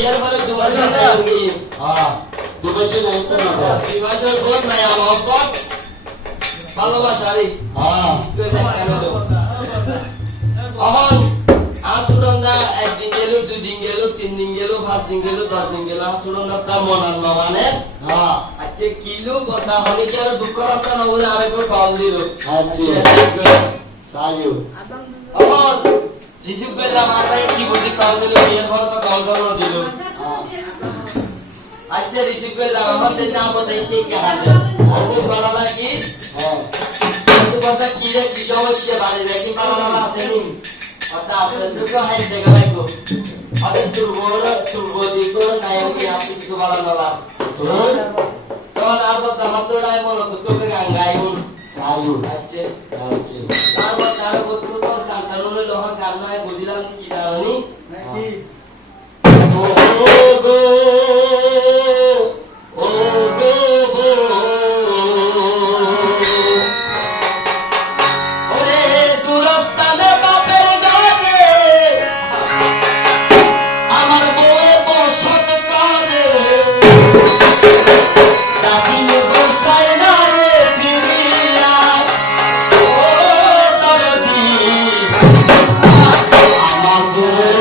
বিয়ের পরে 2 মাসের টাইম হ্যাঁ 2 মাসে নাই তো না 2 মাসের পর নাই আমার ভালোবাসারি হ্যাঁ এখন আসুরন্দা একদিন গেল 2 দিন গেল 3 দিন গেল 5 দিন গেল 10 দিন গেল আসুরন্দা তা মনার মানে হ্যাঁ আচ্ছা কিলো কথা হলে কি আর দুঃখ রাখতে না বলে আরেকবার কল দিল আচ্ছা সায়ু এখন রিসিভ করলাম আপনাকে কি বলি কল দিল বিয়ের পর তো কল করো দিল আচ্ছা রিসিভ করলাম আমাদের নাম বলতে কে হাতে ওদের বলা কি হ্যাঁ কথা কি রে কি সমস্যা বাড়ি রেখে পালা আছে নি আচ্ছা আপনাদের তো হাই দেখা লাগো আরে তুর্বদিকো নায়কি আপনি কিছু বলা না তখন আর কথা মাত্র নাই বলো তো তোকে গাঙ্গাইন সায়ু আচ্ছা আচ্ছা তারপর তার বলতো তোর কান্তানুলে লোহা কান্নায় বুঝিলাম কি জানি নাকি ও গো ও গো ওরে দুরস্তানে বাপের গানে আমার বউ বসত কানে ডাকিলে বসায় না রে ফিরিয়া ও দরদি আমার বউ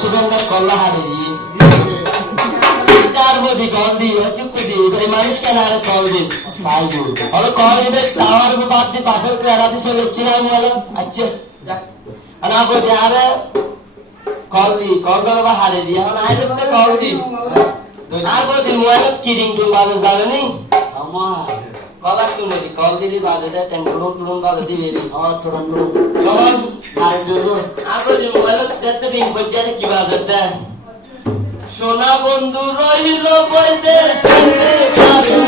সুগন্ধা কল্লা হারে দিয়ে তার মধ্যে কল দিয়ে চুক্তি দিয়ে এই মানুষ কেন আরে কল দিয়ে তাই বলবো হলো কল দিবে তাওয়ার বাদ দিয়ে পাশের কেড়া দিয়ে চলে চিনাই হলো আচ্ছা আর না বলতে আরে কল দি কল করে বা হারে দিয়ে এখন আই দেখতে কল দি আর বলতে মোবাইলত কিরিং টুন বাজে যাবে নি আমার কলার টুন দি কল দিলি বাজে দেয় টেন টুন টুন বাজে দিবে নি তোরা তখন নারে দেব আর বলতে মোবাইলত দেখতে দিন পর্যায়ে কি বাজে দেয় সোনা বন্ধু রইল বইতে সাথে কারণ